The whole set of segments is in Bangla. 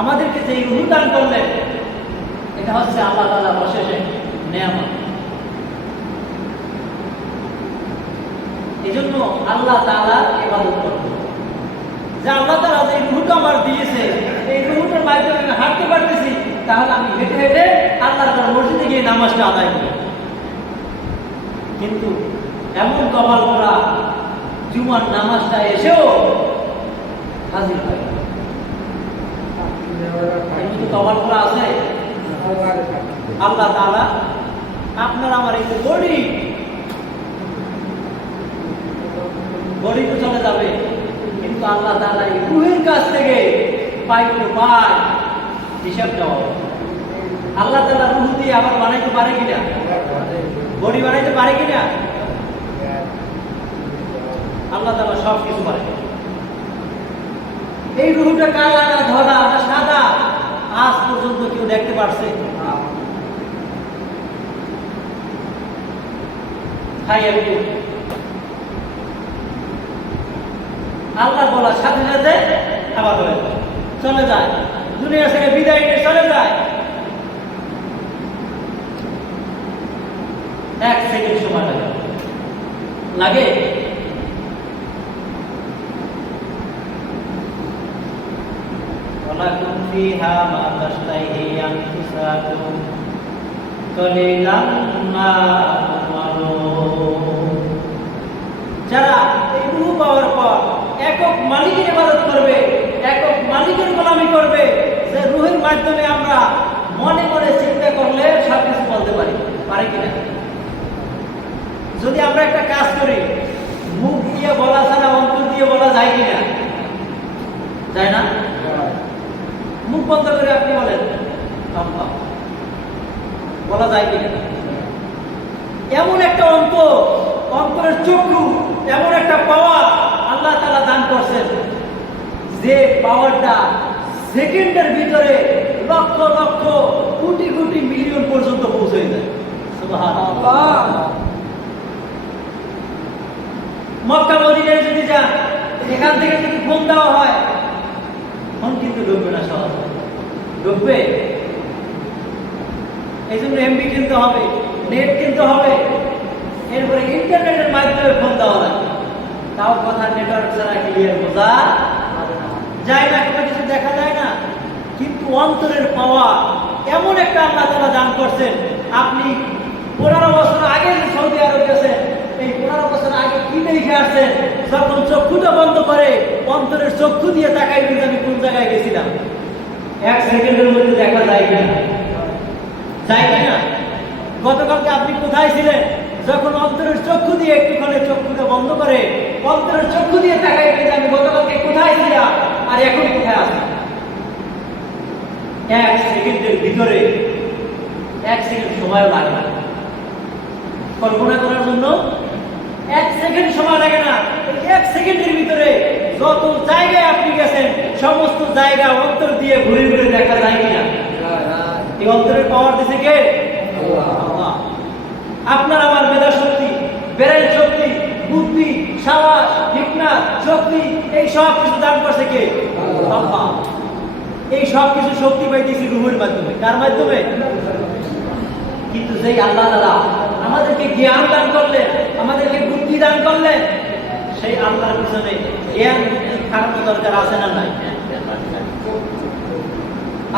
আমাদেরকে যে রূহ দান করলেন, এটা হচ্ছে আল্লাহ তাআলার অশেষ নেয়ামত। এজন্য আল্লাহ তাআলার ইবাদত করতে হবে। যে আল্লাহ তাআলা যে রূহটা আমার দিয়েছে, এই রূহটার মাধ্যমে আমি হাঁটতে পারতেছি, তাহলে আমি হেঁটে হেঁটে আল্লাহর মসজিদে গিয়ে নামাজটা আদায় করি। কিন্তু এমন কপাল করা, জুমার নামাজটা এসেও হাজির হয়। কপাল করা আছে। আল্লাহ তাআলা আপনার আমার এই বডি তো চলে যাবে, কিন্তু আল্লাহ তাআলা এই রূহের কাছ থেকে পাই টু পাই হিসাব দেওয়া হবে। আল্লাহ তাআলা রূহ দিয়ে আবার বানাইতে পারে কিনা, বডি বানাইতে পারে কিনা? আল্লাহ তাআলা সব কিছু পারে। এই রূহটা কালা না ধরা না সাদা, আজ পর্যন্ত কেউ দেখতে পারছে? আল্লাহ বলার সাথে সাথে আবার হয়ে যায়, চলে যায়, দুনিয়া থেকে বিদায় নিয়ে চলে যায়। 1 সেকেন্ড সময় লাগে। ولكم فيها ما تشتهي أنفسكم قليلا ما تؤمنون। যারা এই রূহ পাওয়ার পর একক মালিকের ইবাদত করবে, একক মালিকের গোলামি করবে, যে রূহের মাধ্যমে আমরা মনে মনে চিন্তা করলে সব কিছু বলতে পারি, পারে কিনা? যদি আমরা একটা কাজ করি, মুখ দিয়ে বলা ছাড়া অন্তর দিয়ে বলা যায় কিনা? যায় না? মুখ বন্ধ করে আপনি বলেন, বলা যায় কিনা? এমন একটা অন্তরের চক্ষু, এমন একটা পাওয়ার আল্লাহ তাআলা দান করছেন, যে পাওয়ারটা সেকেন্ডের ভিতরে লক্ষ লক্ষ কোটি কোটি মিলিয়ন পর্যন্ত পৌঁছে যায়। সুবহানাল্লাহ। মক্কা মদিনায় যদি যান, এখান থেকে যদি ফোন দেওয়া হয়, ফোন কিন্তু ঢুকবে না, সহজ ঢুকবে। এই জন্য এমবি কিনতে হবে, নেট কিনতে হবে, এরপরে ইন্টারনেটের মাধ্যমে ফোন দেওয়া লাগবে। তাও কথা নেটওয়ার্ক ছাড়া ক্লিয়ার বোঝা যায় না, কোনো কিছু দেখা যায় না। কিন্তু অন্তরের পাওয়া এমন একটা আল্লাহ তাআলা দান করছেন। আপনি 15 বছর আগে সৌদি আরব গেছেন, এই 15 বছর আগে কি দেখে আসছেন, যখন চক্ষুটা বন্ধ করে অন্তরের চক্ষু দিয়ে তাকাইবেন আমি কোন জায়গায় গেছিলাম, 1 সেকেন্ডের মধ্যে দেখা যায় কিনা? যায় কিনা? গতকালকে আপনি কোথায় ছিলেন, যখন অন্তরের চক্ষু দিয়ে একটুখানি চক্ষুটা বন্ধ করে অন্তরের চক্ষু দিয়ে তাকাইবেন আমি গতকালকে কোথায় ছিলাম আর এখন কোথায় আছি। 1 সেকেন্ডের ভিতরে 1 সেকেন্ড সময় লাগে না কল্পনা করার জন্য। 1 সেকেন্ড সময় লাগে না। 1 সেকেন্ডের ভিতরে যত জায়গায় আপনি গেছেন সমস্ত জায়গা অন্তর দিয়ে ঘুরে ঘুরে দেখা যায় কিনা? এই অন্তরের পাওয়ার দিছে কে? আল্লাহ। আপনার আমার মেধা শক্তি, ব্রেন শক্তি, বুদ্ধি, সাহস, হিকমত, শক্তি, এই সব কিছু দান করছে কে? আল্লাহ। এই সব কিছু শক্তি পাইতেছি রূহের মাধ্যমে। কার মাধ্যমে? কিন্তু যেই আল্লাহ তাআলা আমাদেরকে জ্ঞান দান করলেন, আমাদেরকে বুদ্ধি দান করলেন, সেই আল্লাহর পিছনে জ্ঞান খাটানো দরকার আছে না নাই?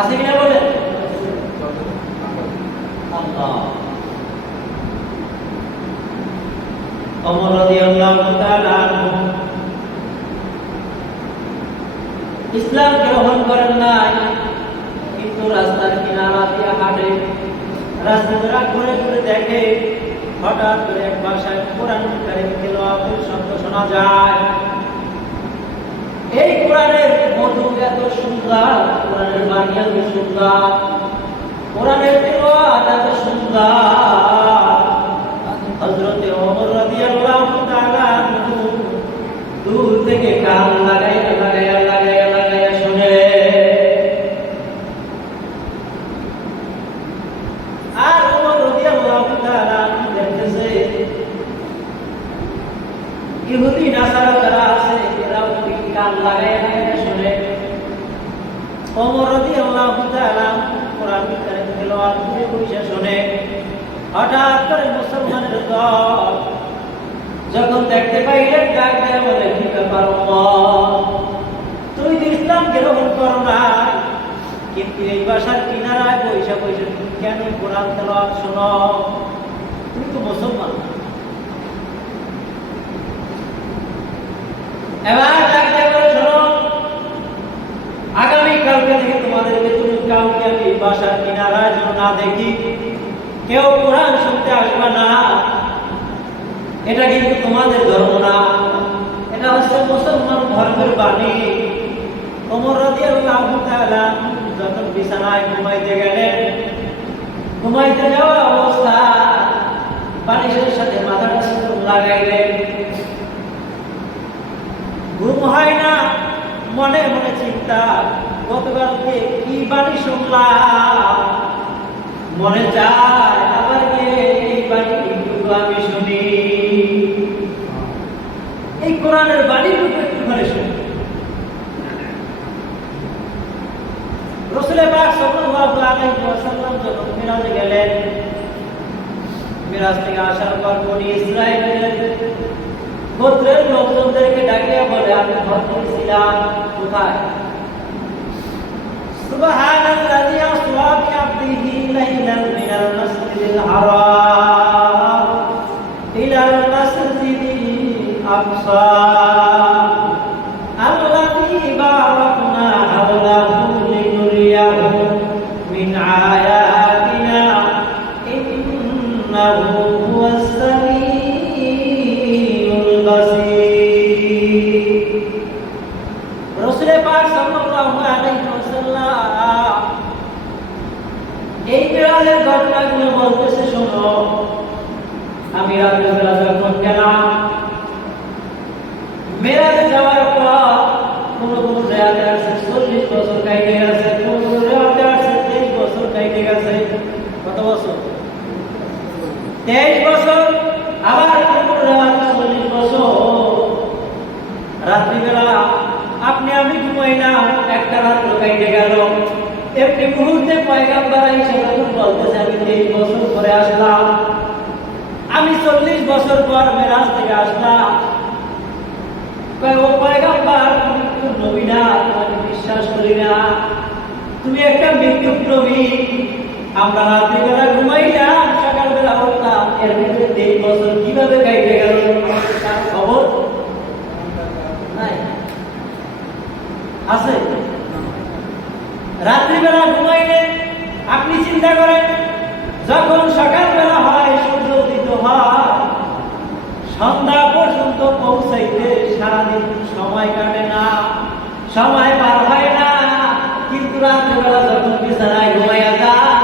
আছে কিনা বলেন? আল্লাহ। ওমর রাদিয়াল্লাহু তাআলা ইসলাম গ্রহণ করেন নাই, কিন্তু রাস্তার কিনারা দিয়ে হাঁটে, রাস্তা ধরে ঘুরে ঘুরে দেখে, হঠাৎ করে এক ভাষায় কোরআন কারীম তেলাওয়াতের শব্দ শোনা যায়। এই কোরআনের মধু এত সুন্দর, কোরআনের বাণী এত সুন্দর, কোরআনের তেলাওয়াত এত সুন্দর, হযরতে ওমর রাদিয়াল্লাহু তাআলা দূর থেকে কান লাগাইয়া শুনে। আর ওমর রাদিয়াল্লাহু তাআলা দেখতেছে ইহুদি নাসারা যারা আছে এরাও কান লাগাইয়া শুনে। ওমর রাদিয়াল্লাহু তাআলা কোরআন কারীম তেলাওয়াত করে বসে শুনে। হঠাৎ করে মুসলমানের দল যখন দেখতে পাইলেন, ডাক দেয়া বলে, কি ব্যাপার ওমর, তুমি তো ইসলাম গ্রহণ করো না, কিন্তু এই বাসার কিনারায় পয়সা তুমি কেন কোরআন তেলাওয়াত শোনো? তুমি তো মুসলমান। এবার ডাক দেয়া বলে, শোনো, আগামী কালকে থেকে তোমাদেরকে তুমি কাউকে আমি বাসার কিনারায় যেন না দেখি, কেউ কোরআন শুনতে আসবে না। এটা কিন্তু তোমাদের ধর্ম না, এটা হচ্ছে মুসলমান ধর্মের বাণী। ওমর রাদিয়াল্লাহু তাআলা যখন বিছানায় ঘুমাইতে গেলেন, ঘুমাইতে যাওয়া অবস্থা বালিশের সাথে মাথাটা লাগাইলেন। ঘুম হয় না, মনে মনে চিন্তা, গতকালকে কি বাণী শুনলাম, মনে চায় আবার গিয়ে এই বাণীটুকু আমি শুনি, এই কোরআনের বাণীটুকু একটু ঘরে শুনি। রাসূল পাক সাল্লাল্লাহু আলাইহি ওয়াসাল্লাম যখন মিরাজে গেলেন, মিরাজ থেকে আসার পর বনি ইসরাঈলের গোত্রের লোকজনদেরকে ডাকিয়া বলে, আমি ঘর ছিলাম কোথায়? সুবহানাল্লাযী আসরা বিআবদিহি লাইলান মিনাল মাসজিদিল হারাম ইলাল মাসজিদিল আকসা আল্লাযী বারাকনা হাওলাহু লিনুরিয়াহু মিন আয়াতিনা ইন্নাহু হুয়াস সামিউল বাসীর। রাসূল পাক সাল্লাল্লাহু আলাইহি ওয়াসাল্লাম এই মিরাজের ঘটনাগুলো বলতেছে, শোনো, আমি রাতের বেলা যখন গেলাম, মিরাজে যাওয়ার পর কোন রেওয়াতে আছে 40 বছর কাটে গেছে, কোন রেওয়াতে আছে 23 বছর কাটে গেছে। কত বছর? 23 বছর। আবার কোন রেওয়াতে 40 বছর। রাত্রিবেলা আপনি আমি ঘুমাইলাম, একটা রাত কাটে গেল। এমনি মুহূর্তে পয়গম্বর আয়েশা যখন বলতেছে, আমি 23 বছর পরে আসলাম, আমি 40 বছর পর মেরাজ থেকে আসলাম। ও পয়গম্বর, তুমি তো নবী না, তোমাকে বিশ্বাস করি না, তুমি একটা মৃত্যুক নবী। আমরা রাত্রিবেলা ঘুমাইলাম, সকালবেলা উঠলাম, এর ভিতরে 23 বছর কিভাবে কাটে গেল তার খবর নাই। আছে? রাত্রিবেলা ঘুমাইলে আপনি চিন্তা করেন, যখন সকালবেলা হয়, সূর্য উদিত হয়, সন্ধ্যা পর্যন্ত পৌঁছাইতে সারাদিন সময় কাটে না, সময় পার হয় না। কিন্তু রাত্রিবেলা যখন বিছানায় ঘুমাইয়া যায়,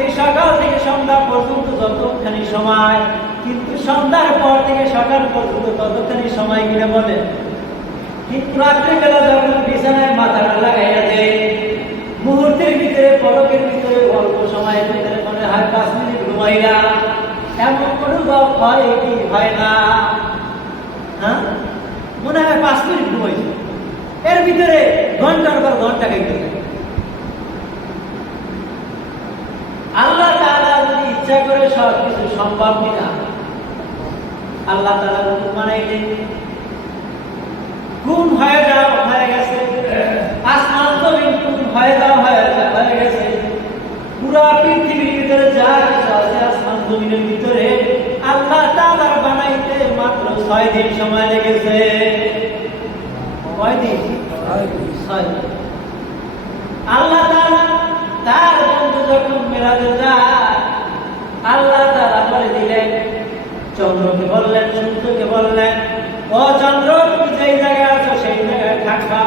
এই সকাল থেকে সন্ধ্যা পর্যন্ত যতখানি সময়, কিন্তু সন্ধ্যার পর থেকে সকাল পর্যন্ত ততখানি সময় কিনে বলে। কিন্তু রাত্রিবেলা যখন বিছানায় মাথাটা লাগাইয়া দেয়, মুহূর্তের ভিতরে, পলকের ভিতরে, অল্প সময়ের ভিতরে মনে হয় 5 মিনিট ঘুমাইলা, এমন অনুভব হয় কি হয় না? হ্যাঁ, মনে হয় 5 মিনিট ঘুমাইছে, এর ভিতরে ঘন্টার পর ঘন্টা কেটে যায়। আল্লাহ তাআলা যদি ইচ্ছা করে সব কিছু সম্ভব কিনা? আল্লাহ তাআলা হুকুম বানাইলেন, গুম হয়ে যাও, হয়ে গেছে। আসমান জমিন গুম হয়ে যাও, হয়ে গেছে। পুরো পৃথিবীর ভিতরে যা কিছু আছে আসমান জমিনের ভিতরে, আল্লাহ তাআলার বানাইতে মাত্র 6 দিন সময় লেগেছে। কয়দিন? 6 দিন। আল্লাহ তাআলা তার বন্ধু যখন মেরাজে যায়, আল্লাহ তাআলা বলে দিলেন, চন্দ্রকে বললেন, সূর্যকে বললেন, ও চন্দ্র তুমি যেই জায়গায় আছো সেই জায়গায় থাকবা।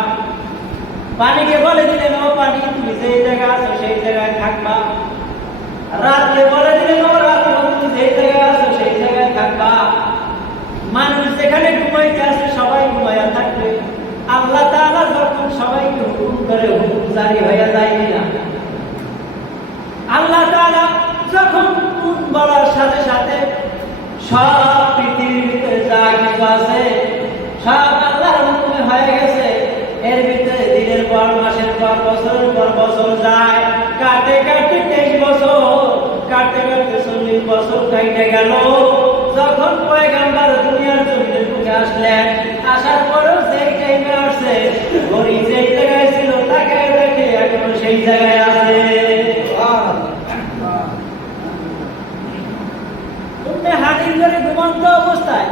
পানিকে বলে দিলেন, ও পানি তুমি যেই জায়গায় আছো সেই জায়গায় থাকবা। রাতকে বলে দিলেন, ও রাত তুমি যেই জায়গায় আছো সেই জায়গায় থাকবা। মানুষ যেখানে ঘুমাইতে আসে সবাই ঘুমাইয়া থাকবে। আল্লাহ তাআলা যখন সবাইকে হুকুম করে, হুকুম জারি হয়ে যায় কিনা? আল্লাহ তাআলা যখন হুকুম বলার সাথে সাথে সব পৃথিবীর ভিতরে যা কিছু আছে সব আল্লাহর হুকুমে হয়ে গেছে। এর ভিতরে দিনের পর মাসের পর বছরের পর বছর যায়, কাটে কাটে 23 বছর, কাটতে কাটতে 40 বছর কাটে গেল। যখন পয়গম্বর দুনিয়ার জমিনে ঢুকে আসলেন, আসার পরেও যেই টাইমে আসছে, ঘড়ি যেই জায়গায় ছিল তাকে দেখে এখনো সেই জায়গায় আছে। তুমি হাজির করে ঘুমন্ত অবস্থায়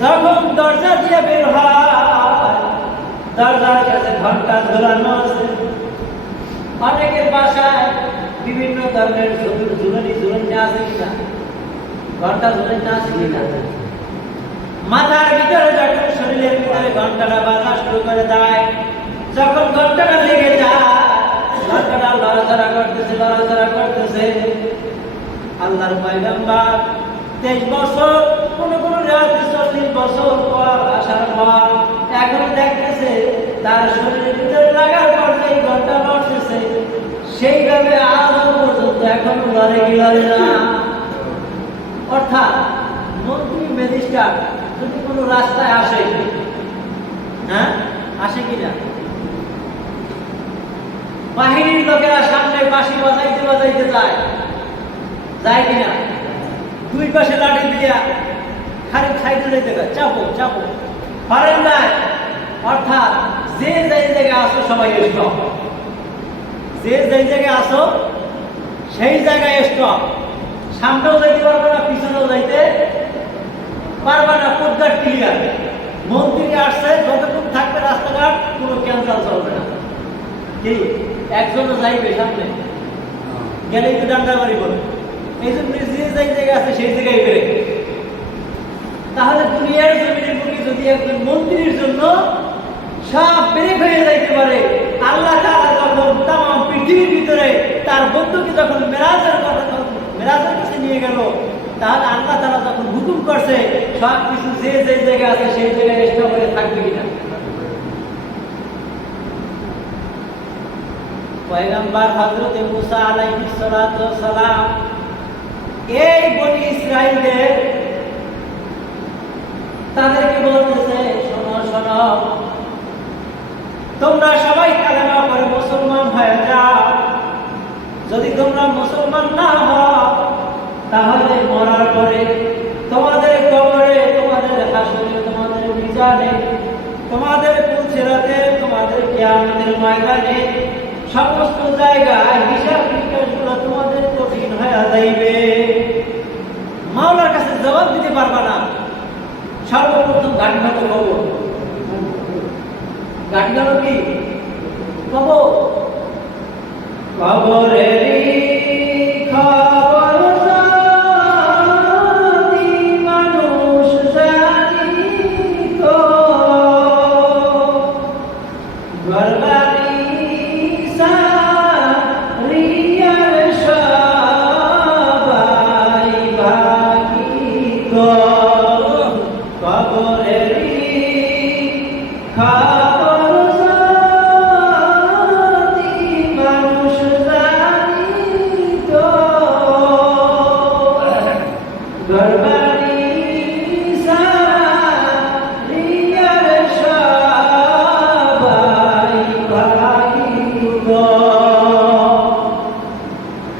যখন দরজা দিয়ে বের হয়, দরজার কাছে ঘন্টা ঝোলানো আছে। অনেকের বাসায় বিভিন্ন ধরনের ঝুলনি আছে কিনা? ঘন্টা ঝুলনি আছে কিনা? মাথার ভিতরে যখন শরীরের ভিতরে ঘন্টাটা বাজা শুরু করে দেয়, যখন ঘন্টাটা লেগে যায়, ঘন্টাটা লড়াচড়া করতেছে, লড়াচড়া করতেছে। আল্লাহর পয়গম্বর 23 বছর, কোন কোন রাতে 40 বছর পর আসার পর এখন দেখতেছে তার শরীরের ভিতরে লাগার পর যেই ঘন্টা লড়তেছে সেইভাবে আজও পর্যন্ত এখন লড়ে কি লড়ে না। অর্থাৎ মন্ত্রী ম্যাজিস্ট্রেট যদি কোনো রাস্তায় আসে, হ্যাঁ আসে কিনা, বাহিনীর লোকেরা সামনে বাঁশি বাজাইতে বাজাইতে যায়, যায় কিনা? দুই পাশে লাঠি দিয়া খালি সাইডে যাইতে যায়, চাপো চাপো, পারেন না। অর্থাৎ যে যেই জায়গায় আসো সবাই স্টপ, যে যেই জায়গায় আসো সেই জায়গায় স্টপ। সামনেও যাইতে পারবে না, পিছনেও যাইতে পারবে না, কোটঘাট ক্লিয়ার। মন্ত্রী আসছে, যতক্ষণ থাকবে রাস্তাঘাট কোনো ক্যান্সার চলবে না। কি একজনও যাইবে সামনে গেলেই তো ডান্ডা বাড়ি বলবে। এই জন্য যে জায়গায় আছে সেই জায়গায় বেড়ে। তাহলে দুনিয়ার জমিনের বুকে যদি একজন মন্ত্রীর জন্য সব ব্রেক হয়ে যাইতে পারে, আল্লাহ তাআলা যখন তাম পৃথিবীর ভিতরে তার বন্ধুকে যখন মেরাজের কাছে নিয়ে গেল, তাহলে আল্লাহ তাআলা যখন হুকুম করছে সব কিছু যে যে জায়গায় আছে সেই জায়গায় স্টপ হয়ে থাকবে কিনা? পয়গম্বর হযরত মুসা আলাইহিস সালাতু ওয়াস সালাম এই বনি ইসরাইলদের তাদেরকে বলতেছে, শোনো শোনো, তোমরা সবাই কালেমা পড়ে মুসলমান হয়ে যাও। যদি তোমরা মুসলমান না হও তাহলে মরার পরে তোমাদের কবরে, তোমাদের হাসরে, তোমাদের মিজানে, তোমাদের পুলসিরাতে, তোমাদের কিয়ামতের ময়দানে সমস্ত জায়গায় হিসাব নিকাশগুলো তোমাদের কঠিন হয়ে যাইবে। মাওলার কাছে জবাব দিতে পারবা না। সর্বপ্রথম গাড়ি হতো খবর, গাড়ি হলো কি খবর, খবরের খবর যদি মানুষ জানিত, ঘরবাড়ি সারিয়ার সবাই ভাগিত, খবরের খবর যদি মানুষ জানিত, ঘরবাড়ি সারিয়ার সবাই ভাগিত।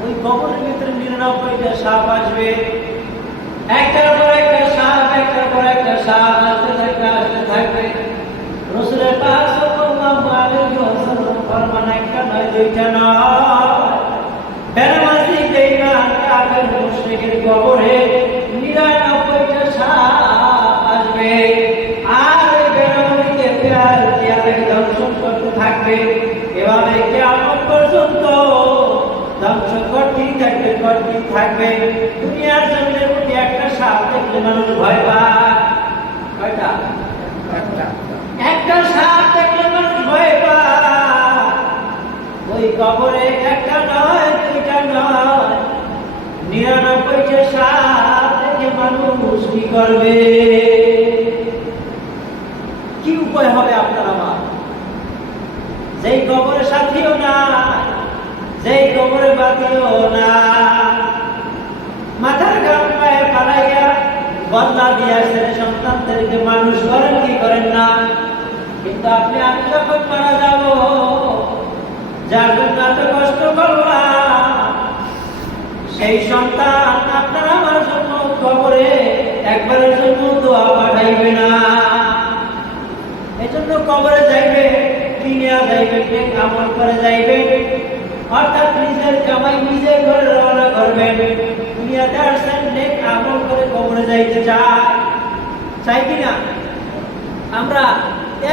ওই কবরের ভিতরে 99টা সাপ আসবে, একটার পর একটা সাপ, একটার পর একটা সাপ আসতে থাকবে, আসতে থাকবে। রাসূলের পাক সাল্লাল্লাহু আলাইহি ওয়াসাল্লাম ফরমান, একটা নয়, দুইটা নয়, বেনামাজি বেঈমান কাফের মুশরিকের কবরে 99টা সাপ আসবে। আর এই বেনামাজিকে প্যার তাকে দর্শন করতে থাকবে। এভাবে কিয়ামত পর্যন্ত ধ্বংস করতেই থাকবে। দুনিয়ার জমিনের প্রতি একটা সাপ দেখলে মানুষ ভয় পায়। কয়টা? একটা সাপ দেখলে মানুষ ভয় পায়। ওই কবরে একটা নয়, দুইটা নয়, 99টা সাপ দেখে মানুষ কি করবে? কি উপায় হবে আপনার আমার? যেই কবরে সাথীও না, যেই কবরে বাতিও না, মাথার ঘাম পায়ে পালাইয়া বদলা দিয়া ছেলে সন্তানদেরকে মানুষ করেন কি করেন না? কিন্তু আপনি আমি যখন মারা যাব, যার জন্য এত কষ্ট করলাম, সেই সন্তান আপনার আমার জন্য কবরে একবারের জন্য দোয়া পাঠাইবে না। এজন্য কবরে যাইবে, দুনিয়া যাইবে, আমল করে যাইবে, অর্থাৎ নিজের কামাই নিজের ঘরে রওনা করবেন। দুনিয়াতে আসছেন নেক আমল করে কবরে যাইতে চাই কিনা? আমরা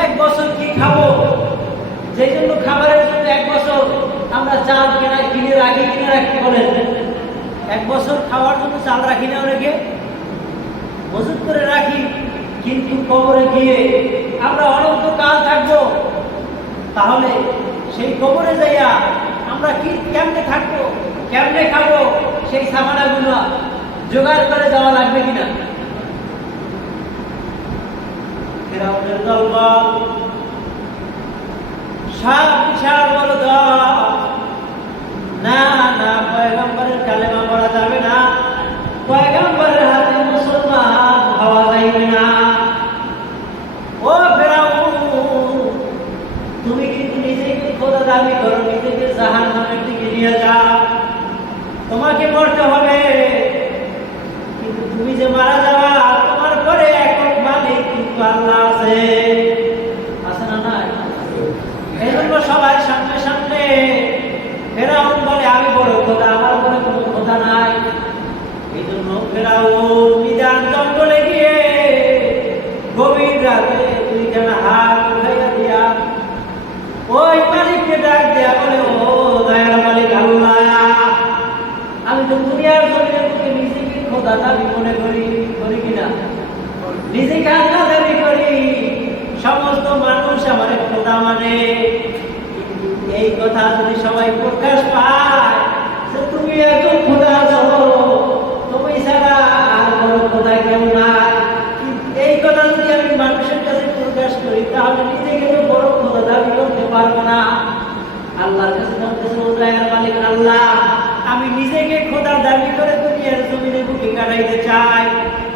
1 বছর কি খাবো, যেই জন্য খাবারের জন্য 1 বছর আমরা চাল কিনে রাখি বলেন। 1 বছর খাওয়ার জন্য চাল রাখি না, অনেকে মজুত করে রাখি। কিন্তু কবরে গিয়ে আমরা অনন্তকাল থাকবো। তাহলে সেই কবরে যাইয়া আমরা কেমনে থাকবো, কেমনে খাবো, সেই সামানাগুলো জোগাড় করে যাওয়া লাগবে কিনা? ফেরাউনের দলবল, বিশাল বড় দল, না না, পয়গম্বরের কালেমা পড়া যাবে না, পয়গম্বরের হাতে মুসলমান হওয়া যাইবে না। ও ফেরাউন, তুমি কিন্তু নিজেকে খোদা দাবি করো, নিজেকে জাহান্নামের দিকে নিয়ে যাও, তোমাকে মরতে হবে। কিন্তু তুমি যে মারা যাবা, তোমার পরে একক মালিক কিন্তু আল্লাহ আছে না নাই? এই জন্য সবাই সামনে সামনে ফেরাউন বলে আমি বড় খোদা, আমার বলে কোনো খোদা নাই। এই জন্য ফেরাউন নিদান জঙ্গলে গিয়ে গভীর রাতে 2খানা হাত উঠাইয়া দিয়া ওই মালিককে ডাক দেয়া বলে, ও দয়ার মালিক আল্লাহ, আমি তো দুনিয়ার জমিনের প্রতি নিজেকে খোদা দাবি মনে করি কিনা? নিজেকে আল্লাহ দাবি করি, সমস্ত মানুষ আমার খোদা মানে। কিন্তু এই কথা যদি সবাই প্রকাশ পায় যে তুমি একজন খোদা আছো, তুমি ছাড়া আর বড় খোদা কেউ নাই, এই কথা যদি আমি মানুষের কাছে প্রকাশ করি, তাহলে নিজেকে তো বড় খোদা দাবি করতে পারবো না। আল্লাহর কাছে বলতেছে, ও দয়ার মালিক আল্লাহ, আমি নিজেকে খোদা দাবি করে দুনিয়ার জমিনে বুকে কাটাইতে চাই।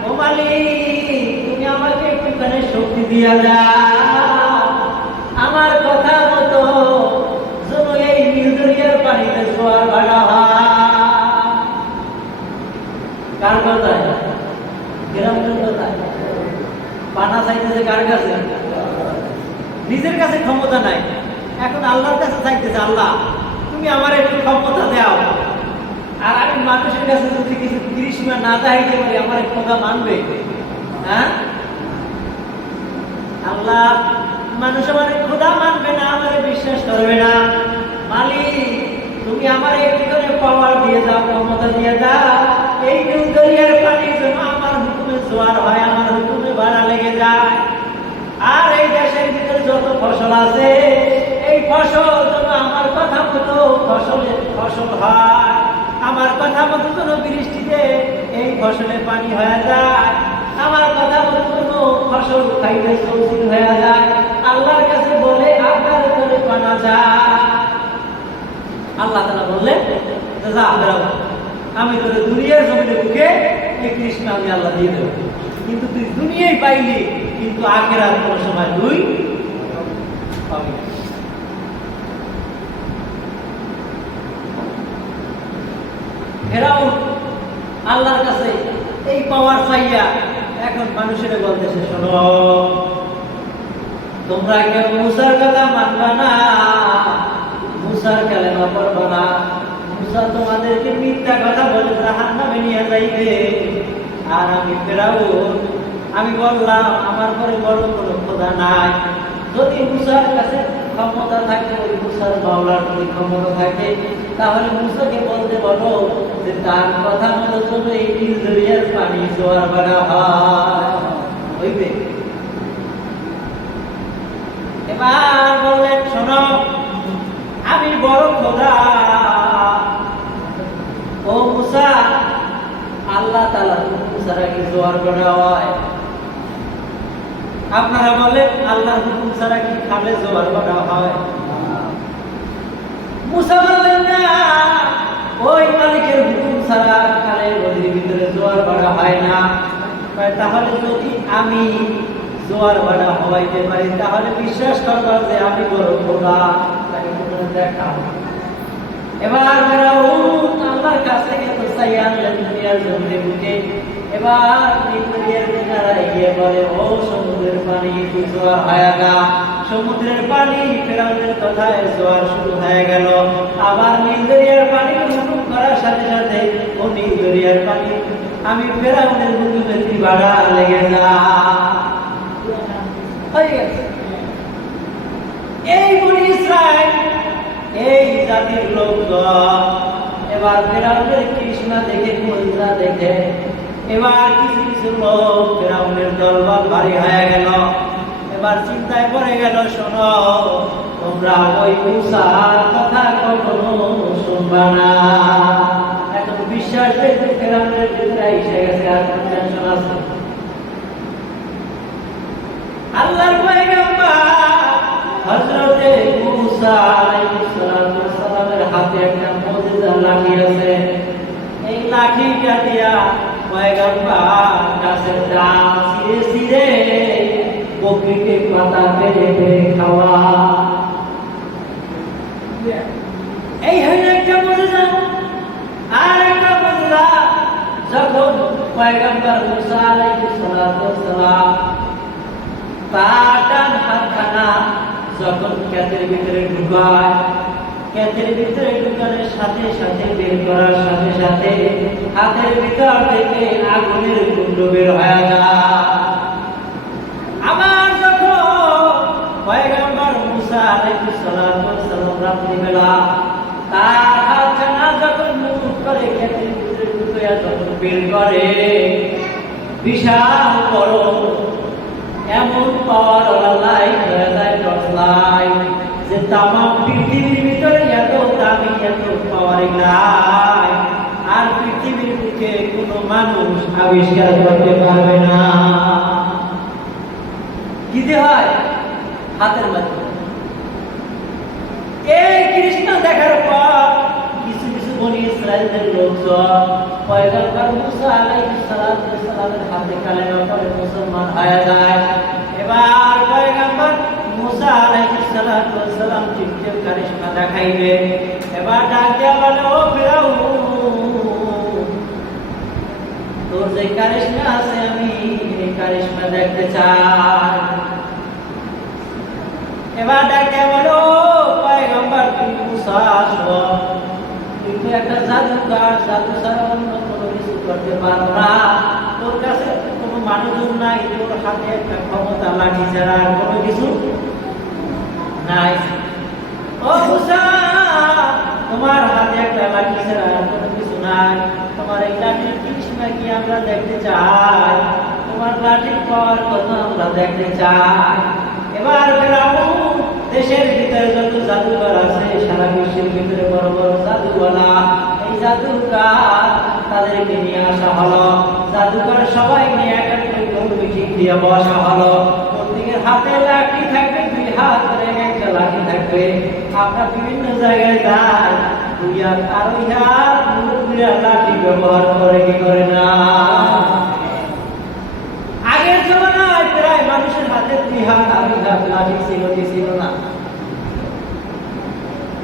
ও মালিক, তুমি আমাকে একটুখানি শক্তি দিয়া দাও, আমার কথা মতো যেন এই নীলদরিয়ার পানিতে জোয়ার ভাটা হয়। কার কথায়? ফেরাউনের কথায়। পানা চাইতেছে কার কাছে? নিজের কাছে ক্ষমতা নাই, এখন আল্লাহর কাছে চাইতেছে, আল্লাহ তুমি আমার একটু ক্ষমতা দাও, আর আমি মানুষের কাছে যদি কিছু কৃষ্ণা না চাইতে পারি, আমার খোদা মানবে? হ্যাঁ আল্লাহ, মানুষ আমার খোদা মানবে না, আমার বিশ্বাস করবে না। মালিক, তুমি আমার একটু করে পাওয়ার দিয়ে দাও, ক্ষমতা দিয়ে দাও, এই দরিয়ার পানির জন্য আমার হুকুমে জোয়ার হয়, আমার হুকুমে ভাড়া লেগে যায়। আর এই দেশের ভিতরে যত ফসল আছে, এই ফসল যেন আমার কথা মতো ফসল হয়, আমার কথা মতো যেন বৃষ্টিতে এই ফসলের পানি হয়ে যায়, আমার কথা মতো যেন ফসল খাইতে সবজি হয়ে যায়। আল্লাহর কাছে বলে আপনার করে পানা যায়। আল্লাহ তাআলা বললেন, যা ফেরাউন, আমি তোর দুনিয়ার জমিনে বুকে এই কৃষ্ণ আমি আল্লাহ দিয়ে দেব, কিন্তু তুই দুনিয়ায় পাইলি, কিন্তু আখিরাত কোন সময় তুই পাবি না। ফেরাউন আল্লাহর কাছে এই পাওয়ার পাইয়া এখন মানুষের বলতেছে, শোনো, তোমরা কেউ মুসার কথা মানবা না, মুসার কালেমা পড়বা না, মুসা তোমাদেরকে মিথ্যা কথা বলে জাহান্নামে নিয়ে যাইবে। আর আমি ফেরাউন, আমি বললাম আমার পরে বড় কোনো খোদা নাই, যদি মুসার কাছে ক্ষমতা থাকে, ওই মুসার মাওলার যদি ক্ষমতা থাকে, তাহলে মুসাকে বলতে বলো যে তার কথা মতো চলে এই নীল দরিয়ার পানি জোয়ার ভাটা হয়, হইবে। এবার বললেন, শোনো, আমি বড় খোদা। ও মুসা, আল্লাহ তাআলা হুকুম ছাড়া কি জোয়ার ভাটা হয়? আপনারা বলেন আল্লাহর হুকুম ছাড়া কি খালে জোয়ার ভাটা হয়? মুসা বললেন, না, ওই মালিকের হুকুম ছাড়া খালের নদীর ভিতরে জোয়ার ভাটা হয় না। তাহলে যদি আমি জোয়ার ভাটা হওয়াইতে পারি, তাহলে বিশ্বাস করবার যে আমি বড় খোদা। দেখা এবার ফেরাউন আল্লাহর কাছ থেকে তো চাইয়া আনলেন দুনিয়ার জমিনে বুকে। এবার দুনিয়ার কিনারায় গিয়ে বলে, ও সমুদ্রের পানি তুই জোয়ার হয়ে গা। সমুদ্রের পানি ফেরাউনের কথায় জোয়ার শুরু হয়ে গেল। আবার নীল দরিয়ার পানি হুকুম করার সাথে সাথে ও নীল দরিয়ার পানি আমি ফেরাউনের হুকুমে তুই বাড়া লেগে যা হয়ে গেছে। এই বনি ইসরাইল, এই জাতির লোকজন এবার ফেরাউনের কৃষ্ণা দেখে, মুজরা দেখে, এবার কিছু কিছু লোক ফেরাউনের দরবার ভারী হয়ে গেল। এবার চিন্তায় পড়ে গেল, শোনো, তোমরা ওই মুসার কথা কখনো শুনবা না। এখন বিশ্বাস হয়েছে ফেরাউনের ভিতরে এসে গেছে, আর কোন টেনশন আছে? আল্লাহর পয়গম্বর হযরতে মুসা আলাইহিস সালামের হাতে একটা মুজিজা লাঠি আছে। এই লাঠিটা দিয়া পয়গম্বর গাছের ডাল ছিঁড়ে ছিঁড়ে বকরিকে পাতা পেরে পেরে খাওয়া। এই হইল একটা মুজিজা। আর একটা মুজিজা, যখন পয়গম্বর মুসা আলাইহিস সালাম তার ডান হাতখানা যখন ক্ষেতের ভিতরে ঢুকায়, ক্ষেতের ভিতরে ঢুকানোর সাথে সাথে, বের করার সাথে সাথে হাতের ভিতর থেকে আগুনের কুণ্ড বের হয়ে যায়। আবার যখন পয়গম্বর মুসা আলাইহিস সালাম রাত্রিবেলা তার হাতখানা যখন মুখ করে ক্ষেতের ভিতরে ঢুকিয়ে যখন বের করে, বিশাল বড় এমন পাওয়ার লাইট হয়ে যায়, টর্চ লাইট, যে তামাম পৃথিবীর ভিতরে এত দামি, এত পাওয়ারি লাইট আর পৃথিবীর বুকে কোনো মানুষ আবিষ্কার করতে পারবে না। কি দিয়ে হয়? হাতের মাধ্যমে। এই কৃষ্ণ দেখার পর কিছু কিছু বনি ইসরায়েলের লোকজন পয়গম্বর মুসা আলাইহিস সালামের হাতে কালেমা পড়ে মুসলমান হয়ে যায়। এবার পয়গম্বর মুসা আলাইহিস সালাম টিপটিপ কারিশমা দেখাইবে। এবার ডাক দেয়া বলে, ও ফেরাউন, তোর যে কারিশমা আছে আমি এই কারিশমা দেখতে চাই। এবার ডাক দেয়া বলে, ও পয়গম্বর তুমি মুসা আসো, কিন্তু একটা জাদুকার, জাদু ছাড়া অন্য কোনো কিছু করতে পারো না। তোর কাছে কোনো মানুষ নাই, তোর হাতে একটা ক্ষমতা লাঠি ছাড়া আর কোনো কিছু নাই। ও মুসা, তোমার হাতে একটা লাঠি ছাড়া আর কোনো কিছু নাই। তোমার এই লাঠির কৃষ্ণা কি আমরা দেখতে চাই, তোমার লাঠির পাওয়ার কথা আমরা দেখতে চাই। এবার ফেরাউন দেশের ভিতরে যত জাদুঘর আছে, সারা বিশ্বের ভিতরে বড় বড় জাদুওয়ালা, এই জাদুকার তাদেরকে নিয়ে আসা হলো। জাদুকর সবাই নিয়ে একটা মিটিং দিয়ে বসা হলো। প্রত্যেকের হাতে লাঠি থাকবে, দুই হাত ধরে একটা লাঠি থাকবে। আমরা বিভিন্ন জায়গায় যাই, দুই হাত আর ওই হাত লাঠি ব্যবহার করে কি করে না। আগের জমানায় প্রায় মানুষের হাতে দুই হাত আর ওই হাত লাঠি ছিল না।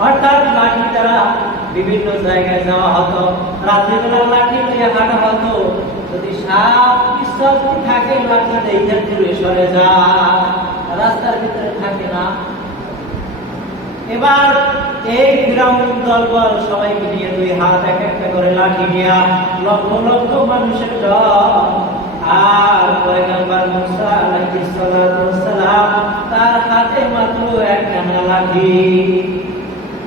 অর্থাৎ লাঠি দ্বারা বিভিন্ন জায়গায় যাওয়া হতো। রাত্রিবেলা লাঠি নিয়ে হাঁটা হতো। যদি সাপ পিস্তল থাকে, লাঠি দেখে দূরে সরে যায়, রাস্তার ভিতরে থাকে না। এবার এই ফিরাউন দলবল সবাইকে নিয়ে দুই হাত এক একটা করে লাঠি নিয়ে লক্ষ লক্ষ মানুষের দল আর পয়গম্বর মুসা আলাইহিস সালাতু ওয়াস সালাম তার হাতে মাত্র একখানা লাঠি।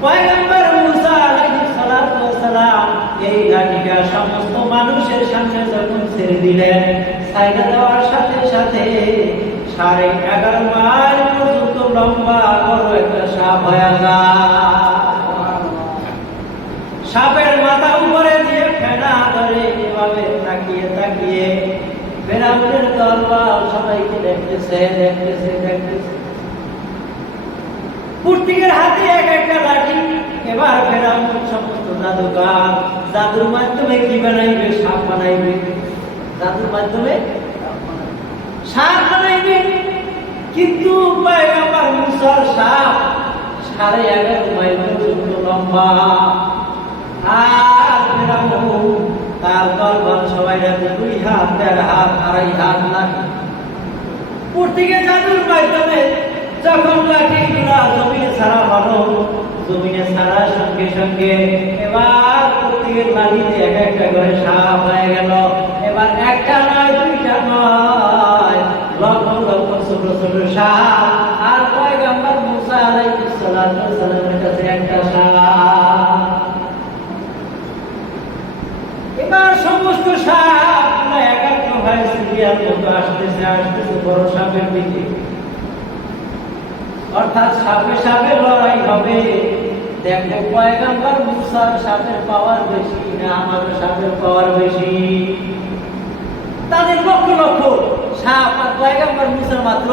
পয়গম্বর মুসা আলাইহিস সালাতু ওয়াস সালাম এই লাঠিটা সমস্ত মানুষের সামনে যখন ছেড়ে দিলেন, ছাইড়া দেওয়ার সাথে সাথে 11.5 মাইল পর্যন্ত লম্বা বড় একটা সাপ হয়ে যায়। সাপের মাথা উপরে দিয়ে ফেনা ধরে এভাবে তাকিয়ে তাকিয়ে ফেরাউনের দরবার সবাইকে দেখতেছে। প্রত্যেকের হাতে এক একটা লাঠি। এবার ফেরাউন সমস্ত জাদুকার জাদুর মাধ্যমে কি বানাইবে? সাপ বানাইবে। জাদুর মাধ্যমে সাপ বানাইবে। কিন্তু পয়গম্বর মুসার সাপ 11.5 মাইল পর্যন্ত লম্বা। আর ফেরাউন তার দলবল সবাই রাতে 2 হাত 1.5 হাত 2.5 হাত লাঠি। প্রত্যেকে জাদুর মাধ্যমে যখন লাঠিগুলা জমিনে ছাড়া হলো, জমিনে ছাড়ার সঙ্গে সঙ্গে এবার প্রত্যেকের লাঠিতে এক একটা করে সাপ হয়ে গেল। এবার একটা নয়, 2টা নয়, লক্ষ লক্ষ ছোট ছোট সাপ। আর পয়গম্বর মুসা আলাইহিস সালাতু ওয়াস সালামের কাছে একটা সাপ। এবার সমস্ত সাপগুলো একাত্র হয়ে সিরিয়াল মতো আসতেছে বড় সাপের দিকে। অর্থাৎ সাপে সাপে লড়াই হবে। দেখো পয়গম্বর মুসার সাপের পাওয়ার বেশি না আমার সাপের পাওয়ার বেশি? তাদের লক্ষ লক্ষ সাপ আর পয়গম্বর মুসার মাত্র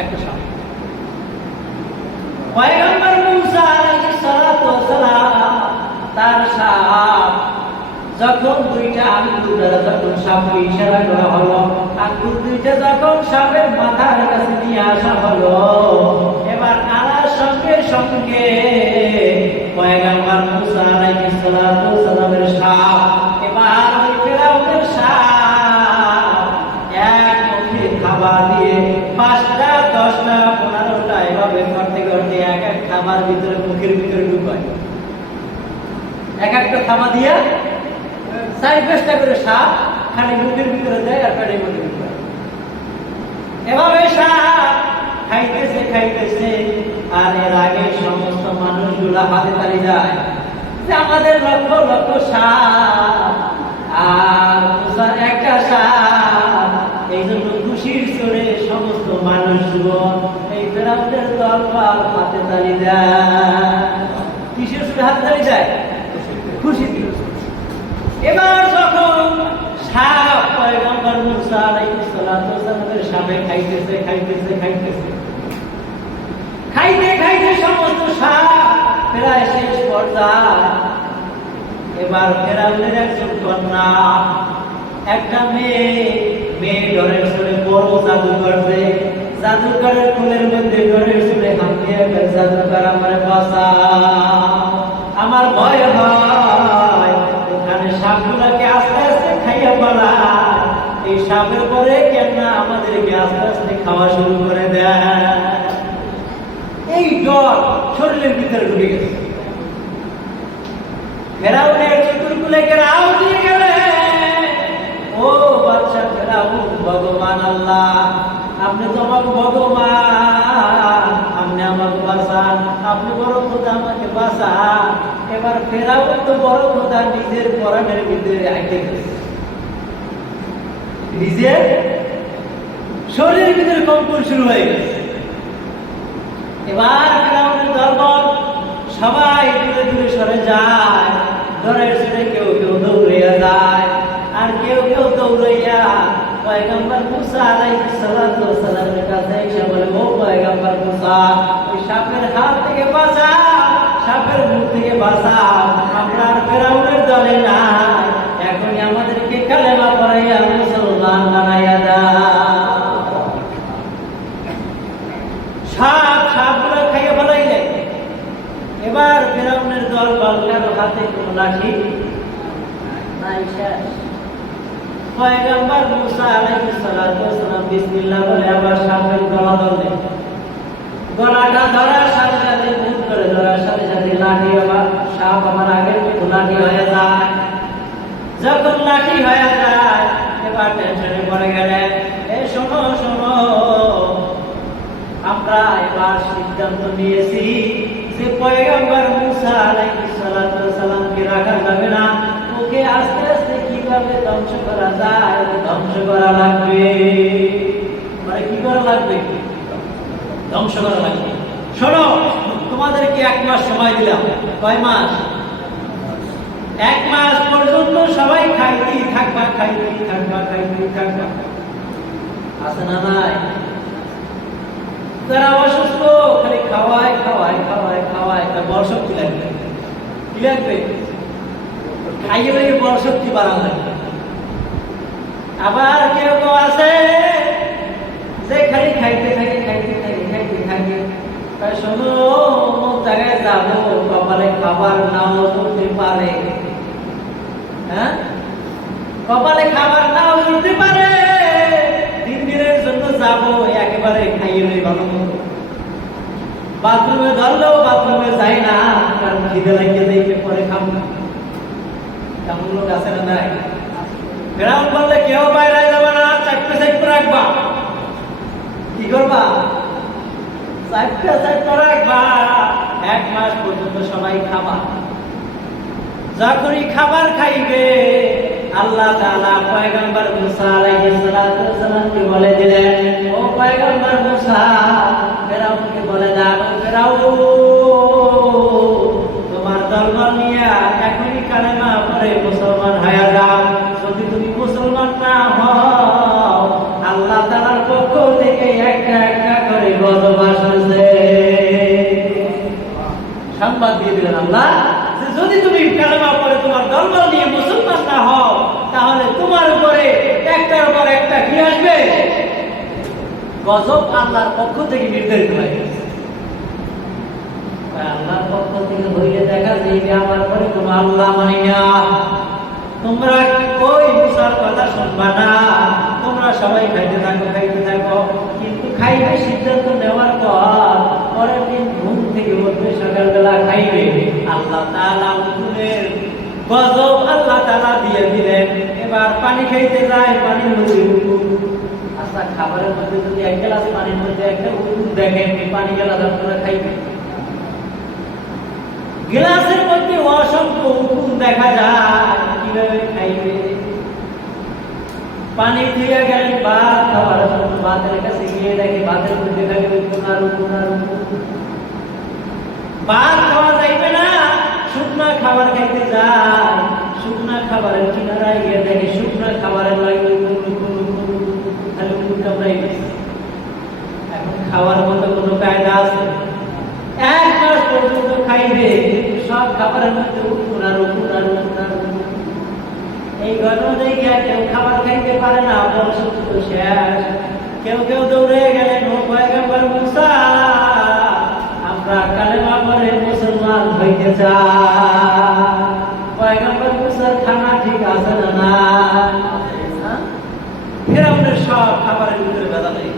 একটা সাপ। পয়গম্বর মুসা আলাইহিস সালাতু ওয়াস সালাম তার সাপ যখন 2টা আঙ্গুল দ্বারা যখন সাপকে ইশারা করা হলো, আঙ্গুল 2টা যখন সাপের মাথার কাছে নিয়ে আসা হলো, এবার আনার সঙ্গে সঙ্গে পয়গম্বর মুসা আলাইহিস সালাতু ওয়াস সালামের সাপ এবার ওই ফেরাউনের সাপ এক মুখে খাবার দিয়ে 5টা 10টা 15টা এভাবে করতে করতে এক এক খাবার ভিতরে মুখের ভিতরে ঢুকায়। এক একটা থামা দিয়া 4-5টা করে সাপ খালি মুখের ভিতরে দেয় আর পেটের মধ্যে ঢুকায়। এভাবে সাপ খাইতেছে। আর এর আগে সমস্ত মানুষগুলা হাতে তালি যায় যে আমাদের লক্ষ লক্ষ সাপ আর মুসার একটা সাপ। এই জন্য খুশির চড়ে সমস্ত মানুষজন এই ফেরাউনের দরবার হাতে তালি দেয়। কিসের চড়ে হাতে তালি যায়? খুশি দিল। এবার যখন সাপ পয়গম্বর মুসা আলাইহিস সালাতু ওয়াস সালামের সাপে খাইতে সমস্ত সাপ প্রায় শেষ পর্যায়ে। এবার ফেরাউনের একজন কন্যা, একটা মেয়ে ডরের সুরে বড় জাদু করবে। জাদুকরের ফুলের মধ্যে ডরের সুরে হাত দিয়ে জাদুকর আমার বাঁচা, আমার ভয় হয়। ওখানে সাপগুলাকে আস্তে আস্তে খাইয়া পালায়। এই সাপের পরে কেন আমাদেরকে আস্তে আস্তে খাওয়া শুরু করে দেয়। এই ডর শরীরের ভিতরে ঢুকে গেছে। ফেরাউনের চতুর্কুলে ঘেরাও দিয়ে গেলে, ও বাদশা ফেরাউন, ভগবান আল্লাহ আপনি তো আমার ভগবান, আপনি আমাকে বাঁচান, আপনি বড় খোদা আমাকে বাঁচান। এবার ফেরাউন তো বড় খোদা নিজের পরাণের ভিতরে আইতে গেছে, নিজের শরীরের ভিতরে কম্পন শুরু হয়ে গেছে। এবার ফেরাউনের দরবার সবাই দূরে দূরে সরে যায়। ডরের সুরে কেউ কেউ দৌড়াইয়া যায়, আর কেউ কেউ দৌড়াইয়া পয়গম্বর মুসা আলাইহিস সালাতু ওয়াস সালামের কাছে এসে বলে, ও পয়গম্বর মুসা, ওই সাপের হাত থেকে বাঁচাও, সাপের মুখ থেকে বাঁচাও, আমরা আর ফেরাউনের দলে নাই, এখনই আমাদেরকে কালেমা পড়াইয়া মুসলমান বানাইয়া দাও। সাপগুলো খাইয়ে ফেলাইলে। এবার ফেরাউনের দল বালকার হাতে কোনো লাঠি নাই, শেষ। পয়গম্বর মুসা আলাইহিস সালাতু ওয়াস সালাম বিসমিল্লাহ বলে আবার সাপের গলা ধরলে, গলাটা ধরার সাথে সাথে মুখ করে ধরার সাথে সাথে লাঠি আবার সাপ আমার আগের মতো লাঠি হয়ে যায়। যখন লাঠি হয়ে যায় একবার টেনশনে পড়ে গেলেন। শোনো শোনো, আমরা এবার সিদ্ধান্ত নিয়েছি যে পয়গম্বর মুসা আলাইহিস সালাতু সালামকে রাখা যাবে না, ওকে আস্তে আস্তে কিভাবে ধ্বংস করা যায় ধ্বংস করা লাগবে। মানে কি করা লাগবে? ধ্বংস করা লাগবে। শোনো, তোমাদেরকে 1 মাস সময় দিলাম। কয় মাস? 1 মাস পর্যন্ত সবাই খাইতেই থাকবা, খাইতেই থাকবা, খাইতেই থাকবা। আছে না নাই? যারা অসুস্থ খালি খাওয়ায় খাওয়ায় খাওয়ায় খাওয়ায়, তার বড় শক্তি লাগবে। কি লাগবে? খাইয়ে খাইয়ে বড় শক্তি বাড়ানো লাগবে। আবার কেউ কেউ আছে যে খালি খাইতে থাকে খাইতে থাকে খাইতে থাকে। তাই শোনো, অমুক জায়গায় যাবো, কপালে খাবার নাও জুটতে পারে। হ্যাঁ, কপালে খাবার নাও জুটতে পারে। 3 দিনের জন্য যাবো, একেবারে খাইয়ে নেই ভালো মতো। বাথরুমে ধরলেও বাথরুমে যায় না, কারণ খিদে লাগিয়ে দিয়ে পরে খাবো। এমন লোক আছে না নাই? ফেরাউন বললে কেউ বাইরে যাবে না, 4টে সাইড রাখবা। কি করবা? 4টে সাইড রাখবা। 1 মাস পর্যন্ত সবাই খাবা। যখনই খাবার খাইবে, আল্লাহ তাআলা পয়গম্বর মুসা আলাইহিস সালাতু সালামকে বলে দিলেন, ও পয়গম্বর মুসা, ফেরাউনকে বলে দাও, ফেরাউন তোমার দলবল নিয়ে এখনই কালেমা পড়ে মুসলমান হয়ে যাও। যদি তুমি মুসলমান না হও, আল্লাহ তাআলার পক্ষ থেকে একটা একটা করে গজব আসবে। সংবাদ দিয়ে দিলেন আল্লাহ, যদি তুমি কালেমা পড়ে তোমার দলবল নিয়ে মুসলমান না হও, তাহলে তোমার উপরে একটার পর একটা কি আসবে? গজব আল্লাহর পক্ষ থেকে নির্ধারিত হয়ে গেছে। আল্লাহর পক্ষ থেকে হইলে দেখা যায় যে আমার পরে তোমার আল্লাহ মানি না, তোমরা ওই মুসার কথা শুনবা না, তোমরা সবাই খাইতে থাকো খাইতে থাকো। কিন্তু খাইবে সিদ্ধান্ত নেওয়ার পর পরের দিন ঘুম থেকে উঠবে, সকালবেলা খাইবে। আল্লাহ তাআলা উঠুনের গজব আল্লাহ তাআলা দিয়ে দিলেন। এবার পানি খাইতে যায়, পানির মধ্যে উকুন। আচ্ছা, খাবারের মধ্যে যদি 1 গ্লাস পানির মধ্যে একটা উকুন দেখেন, পানি গেলা আপনারা খাইবেন? গ্লাসের মধ্যে অসংখ্য উকুন দেখা যায়, কিভাবে খাইবে? পানি দিয়ে গেলেন ভাত খাবার জন্য, ভাতের কাছে গিয়ে দেখে ভাতের মধ্যে খালি উকুন আর উকুন আর উকুন। ভাত খাওয়া যাইবে না, শুকনা খাবার খাইতে যায়। শুকনা খাবারের কিনারায় গিয়ে দেখে শুকনা খাবারের লাগে খালি উকুন কামড়াই গেছে। এখন খাওয়ার মতো কোনো কায়দা আছে? 1 মাস পর্যন্ত খাইবে, সব খাবারের মধ্যে উকুন আর উকুন আর উকুন আর উকুন। এই ঘটনা দেখে কেউ খাবার খাইতে পারে না, বংশ তো শেষ। কেউ কেউ দৌড়ে গেলেন, ও পয়গম্বর মুসা, আমরা কালেমা পড়ে মুসলমান হইতে চাই। পয়গম্বর মুসার খানা ঠিক আছে না না? ফেরাউনের সব খাবারের ভিতরে বাধা নেই,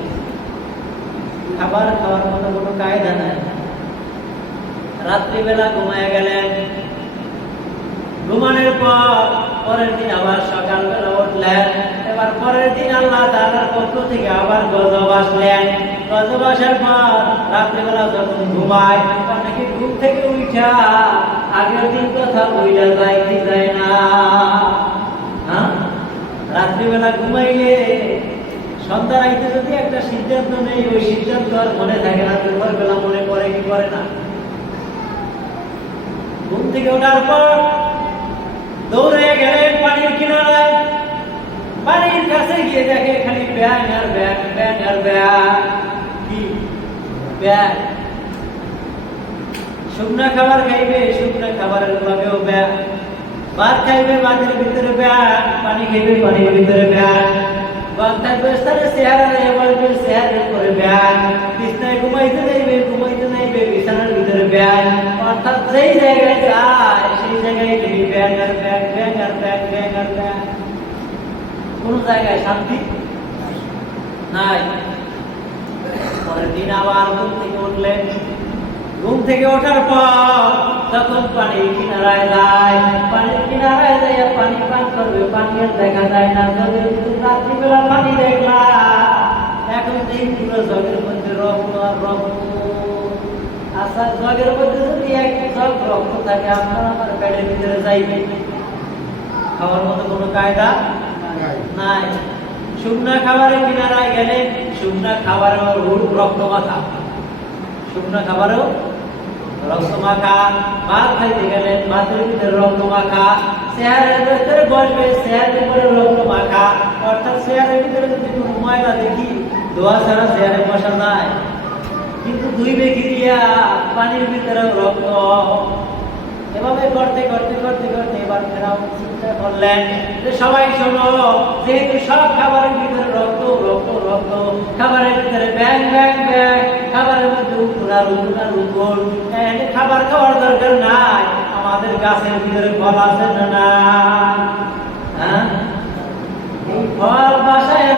খাবার খাওয়ার মতো কোনো কায়দা নাই। রাত্রিবেলা ঘুমায় গেলেন। ঘুমানোর পর পরের দিন আবার সকালবেলা উঠলেন। এবার পরের দিন আল্লাহ তাআলার পক্ষ থেকে আবার গজব আসলেন। গজব আসার পর রাত্রিবেলা যখন ঘুমায়, অনেকে ঘুম থেকে উঠা আগের দিন কথা বইলা যায় কি যায় না? হ্যাঁ, রাত্রিবেলা ঘুমাইলে সন্ধ্যা রাইতে যদি একটা সিদ্ধান্ত নেই, ওই সিদ্ধান্ত আর মনে থাকে না, দুপুরবেলা মনে পড়ে কি করে না? ঘুম থেকে ওঠার পর দৌড়ে গেলেন পানির কিনারায়। পানির কাছে গিয়ে দেখে খালি ব্যাং আর ব্যাং, ব্যাং আর ব্যাং। কি ব্যাং? শুকনা খাবার খাইবে, শুকনা খাবারের লাগেও ব্যাং। ভাত খাইবে, ভাতের ভিতরে ব্যাং। পানি খাইবে, পানির ভিতরে ব্যাং। গন্তব্যস্থানে চেহারা বলবে, চেহারার উপরে ব্যাং। বিছানায় ঘুমাইতে যাইবে, ঘুমাইতে যাইবে, বিছানার ভিতরে ব্যাং। অর্থাৎ যেই জায়গায় যায় সেই জায়গায় ব্যাং আর ব্যাং, ব্যাং আর ব্যাং, ব্যাং আর ব্যাং। কোন জায়গায় শান্তি নাই। পরের দিন আবার ঘুম থেকে উঠলেন। ঘুম থেকে ওঠার পর যখন পানির কিনারায় যায়, পানির কিনারায় যাইয়া পানি পান করবে, পানির দেখা যায় না। জগের ভিতরে রাত্রিবেলা পানি দেখলাম, এখন দেখি পুরো জগের মধ্যে রক্ত আর রক্ত। আচ্ছা, জগের মধ্যে যদি এক জগ রক্ত থাকে, আপনার আমার পেটের ভিতরে যাইবে, খাওয়ার মতো কোনো কায়দা নাই। শুকনা খাবারের কিনারায় গেলে শুকনা খাবারেও রক্ত মাখা, শুকনা খাবারেও রক্ত মাখা। ভাত খাইতে গেলেন, ভাতের ভিতরে রক্ত মাখা। চেহারের ভিতরে বসবে, চেহারের উপরে রক্ত মাখা। অর্থাৎ চেহারের ভিতরে যদি কোনো ময়লা দেখি, দোয়া ছাড়া চেহারে বসা যায়, কিন্তু দুই বেশি দিয়া পানির ভিতরে রক্ত। এভাবে করতে করতে করতে করতে এবার ফেরাও চিন্তা করলেন যে সবাই শোনো, যেহেতু সব খাবারের ভিতরে রক্ত রক্ত রক্ত, খাবারের ভিতরে ব্যাং ব্যাং ব্যাং, খাবারের মধ্যে উঠুনার উঠুনার উঠুন, খাবার খাওয়ার দরকার নাই। আমাদের গাছের ভিতরে ফল আছে না? হ্যাঁ, এই ফল বাসায়